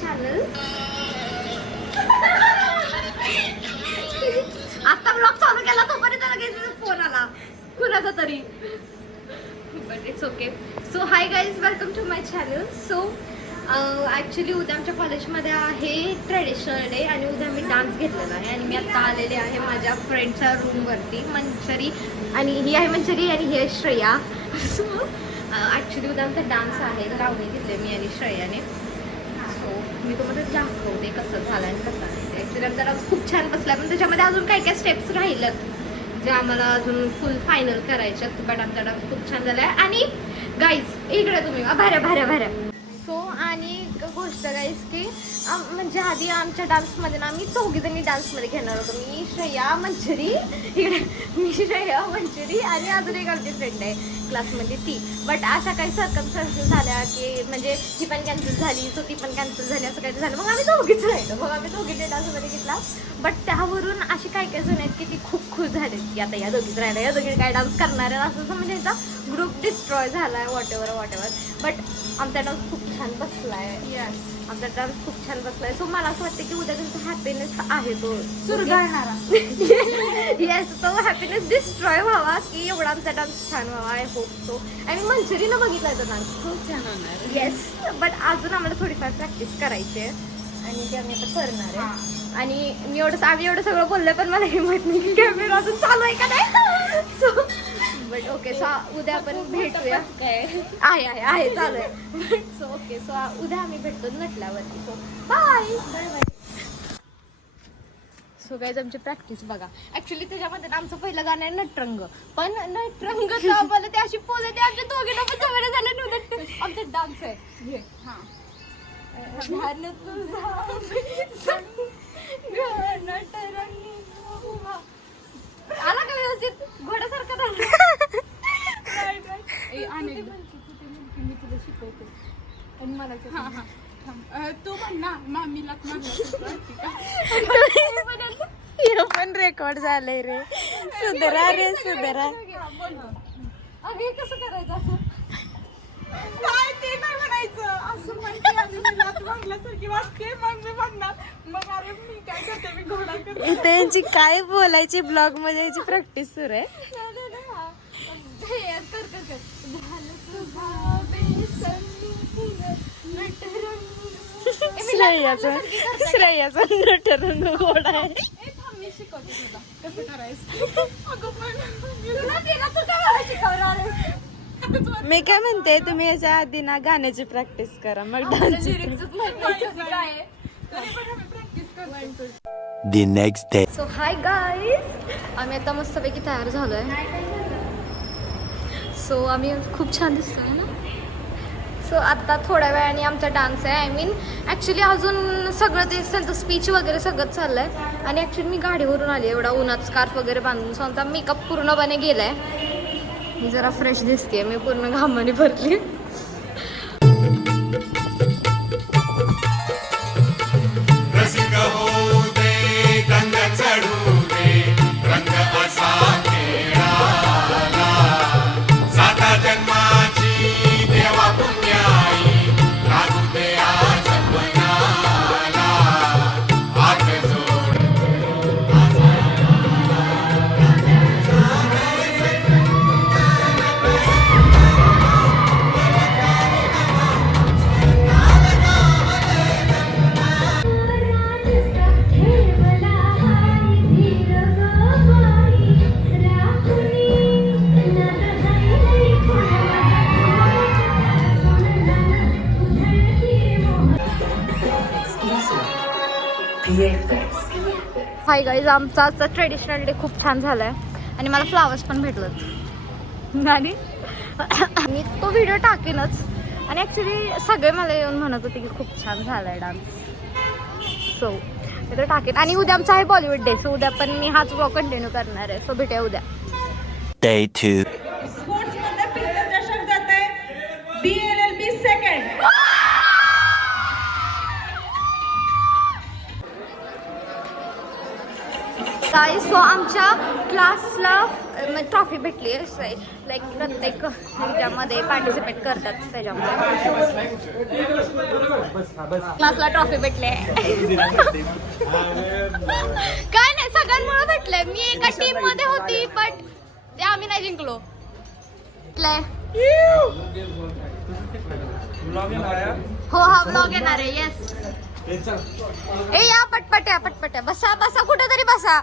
Channel. आता blog चालू केला तोपर्यंत लगेच फोन आला कुणाचा तरी. But it's okay. So hi guys, welcome to my channel. So actually उद्या आमच्या कॉलेजमध्ये आहे ट्रेडिशनल डे आणि उद्या मी डान्स घेतलेला आहे आणि मी आता आलेले आहे माझ्या फ्रेंडच्या रूमवरती. मंचरी आणि ही आहे मंचरी आणि ही आहे श्रेया. सो ॲक्च्युली उद्या आमचा डान्स आहे, लावणी घेतले मी आणि श्रेयाने. सो मी तुम्हाला दाखवते कसं झालं आणि कसं नाही. ॲक्च्युली आमचा डान्स खूप छान बसला, पण त्याच्यामध्ये अजून काय काय स्टेप्स राहिलं जे आम्हाला अजून फुल फायनल करायच्यात. बट आमचा डान्स खूप छान झाला आहे. आणि गाईज इकडे तुम्ही भाऱ्या. सो आणि गोष्ट गाईज की म्हणजे आधी आमच्या डान्समध्ये ना आम्ही चौघीजणी डान्समध्ये घेणार होतो. मी श्रेया मंचरी आणि अजून एक आमची फ्रेंड आहे क्लासमध्ये ती. बट अशा काही सर्कमस्टन्सेस झाल्या की म्हणजे ही पण कॅन्सल झाली, सो ती पण कॅन्सल झाली, असं काही झालं. मग आम्ही दोघीच राहिलो. मग आम्ही दोघीने डान्समध्ये घेतला. बट त्यावरून अशी काही काही जण आहेत की ती खूप खुश झाली की आता या दोघीच राहिल्या, या दोघी काय डान्स करणार आहे असं म्हणजे याचा ग्रुप डिस्ट्रॉय झाला आहे. What ever. बट आमचा डान्स खूप छान बसला आहे. आमचा डान्स खूप छान बसलाय. सो मला असं वाटतं की उद्या त्यांचा हॅपीनेस आहे तो सुरगाळणारा. येस, तो हॅपीनेस डिस्ट्रॉय व्हावा की एवढा आमचा डान्स छान व्हावा. I hope so. आणि मंचरीनं बघितलाय तो डान्स खूप छान होणार. येस, बट अजून आम्हाला थोडीफार प्रॅक्टिस करायची आहे आणि ते आम्ही आता करणार आहे. आणि आम्ही एवढं सगळं बोललोय पण मला हे माहित नाही की कॅमेरा अजून चालू आहे का नाही. सो बट ओके, सो उद्या आपण भेटूया. आहे चालू आहे. सो ओके, सो उद्या आम्ही भेटतो नटल्यावरती. So bye. सो गाईज आमची प्रॅक्टिस बघा. ऍक्च्युली त्याच्यामध्ये आमचं पहिलं गाणं आहे नटरंग. पण नटरंग आम्हाला ते अशी पोज आहे आमच्या दोघींना पण सवय झालं नव्हतं. आमचा डान्स आहे. आला का व्यवस्थित घोड्यासारखं मी तुला शिकवते आणि मला तू म्हण ना मामीला पण रेकॉर्ड झालंय रे. सुधरा. अरे कसं करायचं असं काय ते नाही म्हणायचं असं माहिती आधी मी लात मागल्यासारखी वाटते. मग मी म्हणणार मग अरे मी काय करते, मी घोडा करते. त्यांची काय बोलायची ब्लॉग मध्ये याची प्रॅक्टिस सुरू आहे. श्रेयाचा नटरंग घोडा आहे. मी शिकवते तुला कसं करायचं. अगं पण मी काय म्हणते, तुम्ही याच्या आधी ना गाण्याची प्रॅक्टिस करा, मग dance. The next day. So hi guys, आम्ही आता मस्तपैकी तयार झालोय. सो आम्ही खूप छान दिसतोय ना. सो आता थोड्या वेळाने आमचा डान्स आहे. आय मीन ॲक्च्युली अजून सगळं ते त्यांचं स्पीच वगैरे सगळं चाललं आहे. आणि ॲक्च्युली मी गाडीवरून आली एवढा उन्हात स्कार्फ वगैरे बांधून. सो आमचा मेकअप पूर्णपणे गेला आहे. मी जरा फ्रेश दिसते, मी पूर्ण घामाने भरली. हाय गाईज, आमचा आजचा ट्रेडिशनल डे खूप छान झाला आहे आणि मला फ्लावर्स पण भेटलं आणि मी तो व्हिडिओ टाकेनच. आणि ॲक्च्युली सगळे मला येऊन म्हणत होते की खूप छान झाला आहे डान्स. सो ते टाकेन. आणि उद्या आमचा आहे बॉलिवूड डे. सो उद्या पण मी हाच ब्लॉग कंटिन्यू करणार आहे. सो भेटूया उद्या. Day 2. स्पोर्ट्समध्ये पहिलं चषक जात आहे BLLB सेकंड. काय सो आमच्या क्लासला ट्रॉफी भेटली आहे लाईक प्रत्येक ह्याच्यामध्ये पार्टिसिपेट करतात त्याच्यामध्ये क्लासला ट्रॉफी भेटले काय नाही सगळ्यांमुळे भेटले मी एका टीम मध्ये होती बट ते आम्ही नाही जिंकलो हो हा ब्लॉग येणार आहे येस ए या पटपट्या बसा बसा कुठेतरी बसा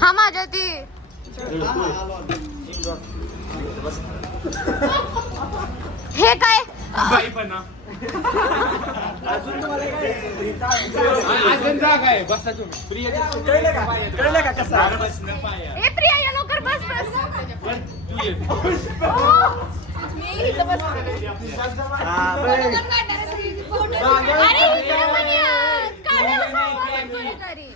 हा माझ्या ती हे काय ए प्रिया या लवकर बस अरे इकडे पण या. काढायला सांगा कोणीतरी.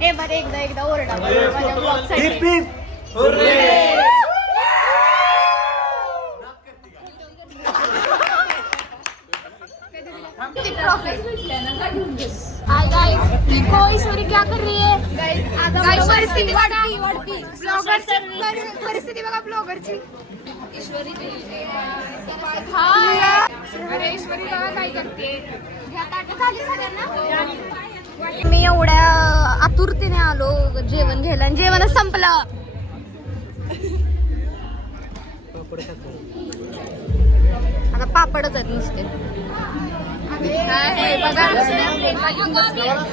ए बरं एकदा ओरडा माझ्या ब्लॉगसाठी. हाय गाइस देखो ईश्वरी क्या कर रही है गाइस परिस्थिती वाढती ब्लॉगरची परिस्थिती बघा ब्लॉगरची ईश्वरी अरे ईश्वरी बघा काय करते मी एवढ्या आतुरतेने आलो जेवण घ्यायला आणि जेवणच संपलं आता पापडच आहेत नुसते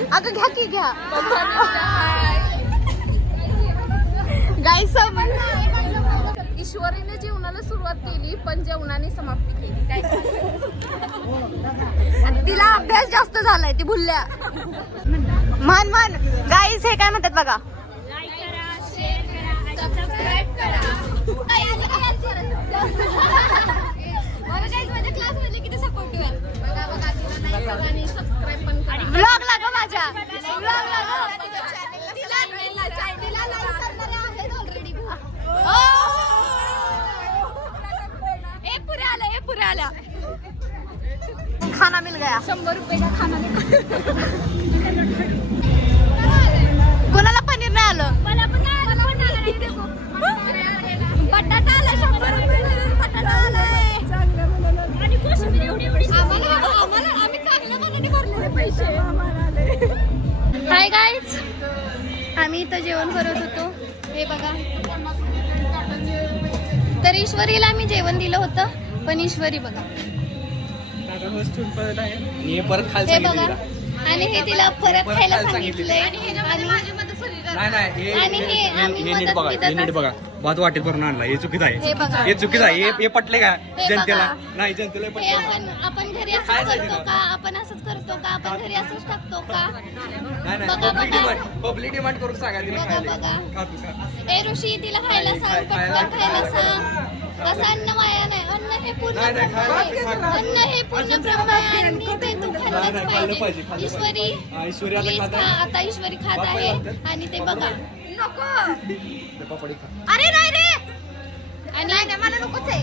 अगं घ्या की घ्या गाईस ईश्वरीने जीवनाला सुरुवात केली पण जेवणाने समाप्ती केली काय तिला अभ्यास जास्त झालाय ती भुलल्या मान गाईस हे काय म्हणतात बघा सबस्क्राईब करा माझ्या क्लास मध्ये किती सपोर्टिव्ह आहे आणि सबस्क्राईब पण करा ब्लॉग लागा माझ्या ब्लॉग लागा चॅनलला लाईक करणारे आहेत ऑलरेडी ए पुरे आल्या खाना मिल गया 100 रुपये का खाना कोणाला पनीर नाही आलं मला पण नाही बटाटा आला 100 रुपये बटाटा आलाय आणि कोशिंबीर एवढी आम्हाला आम्ही चांगल्या मनाने भरलेले पैसे हाय गाईज आम्ही इथं जेवण करत होतो हे बघा तर ईश्वरीला मी जेवण दिलं होतं पण ईश्वरी बघा हे बघा आणि हे तिला परत खायला सांगितलंय आणि हे नीट बघा बहुत वाटेत भरून आणला हे चुकीचं आहे हे बघा हे चुकीचं आहे हे पटले का हे जनतेला बघा. नाही जनतेला हे पटलं आपण घरी असंच करतो का आपण असंच करतो का आपण घरी असंच टाकतो का नाही बघा, बघा. पब्लिक डिमांड करून सांगा तिला बघा, खायला. बघा. खा तू खा. ए ऋषी तिला खायला सांग पटकन खायला सांग असं अन्न वाया नाही अन्न हे पूर्ण नाही, नाही, ब्रह्म आहे. खा. अन्न हे पूर्ण ब्रह्म आहे आणि ते तू नाही, खाल्लंच नाही, खाल्लं पाहिजे, पाहिजे खाल्लं ईश्वरी हा, ईश्वरी आता please खात खा. आहे. आता ईश्वरी खात बाप आहे बोलतात. आणि ते बघा नको ते पापडी खा. अरे नाही रे आणि नाही मला नकोच आहे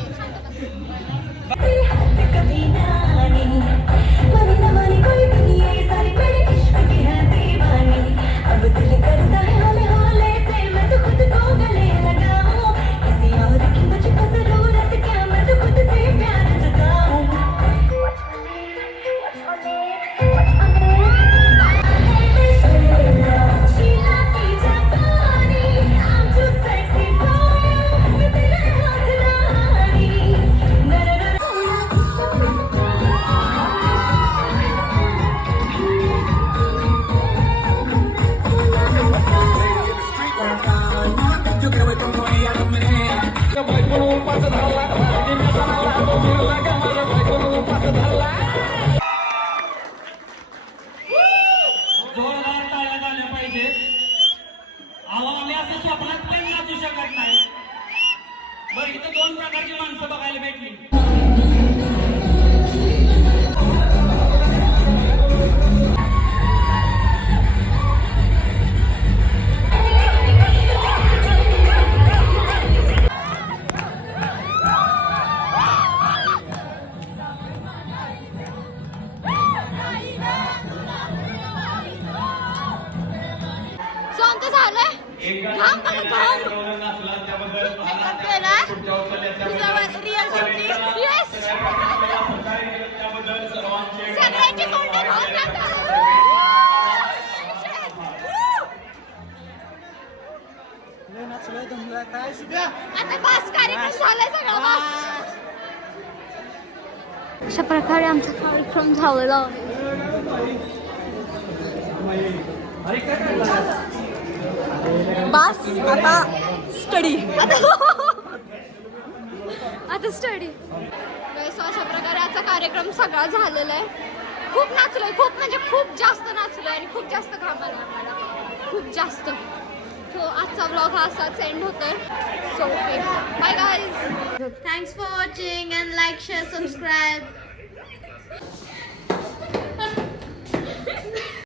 अब दिल करता है हौले हौले से मैं तो खुद को गले लगाऊं किसी और की मुझको जरूरत क्या मैं तो खुद से प्यार जताऊं शीला की जापानी I'm too sexy for you मैं तेरे हाथ रानी आता बस कार्यक्रम झालाय सगळा बस. अशा प्रकारे आमचा कार्यक्रम झालेला आहे. बस आता स्टडी. आता स्टडी. अशा प्रकारे आजचा कार्यक्रम सगळा झालेला आहे. खूप नाचलोय, खूप म्हणजे खूप जास्त नाचलोय आणि खूप जास्त घाम आला आम्हाला, खूप जास्त. सो आजचा व्लॉग हा असाच एंड होतोय. So bye guys, thanks for watching and like share subscribe.